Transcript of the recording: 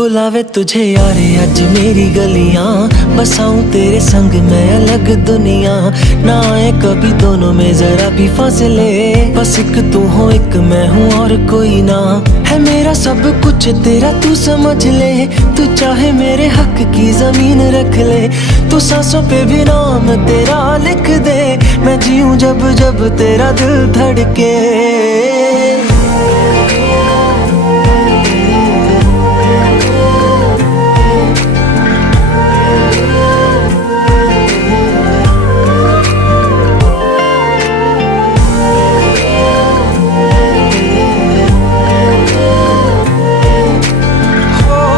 बुलावे तुझे यारे आज मेरी गलियां, बसाऊं तेरे संग मैं अलग दुनिया। ना आए कभी दोनों में जरा भी फासले, बस एक तू हो एक मैं हूँ और कोई ना। है मेरा सब कुछ तेरा तू समझ ले, तू चाहे मेरे हक की जमीन रख ले। तू सांसों पे भी नाम तेरा लिख दे, मैं जीऊं जब जब तेरा दिल धड़के।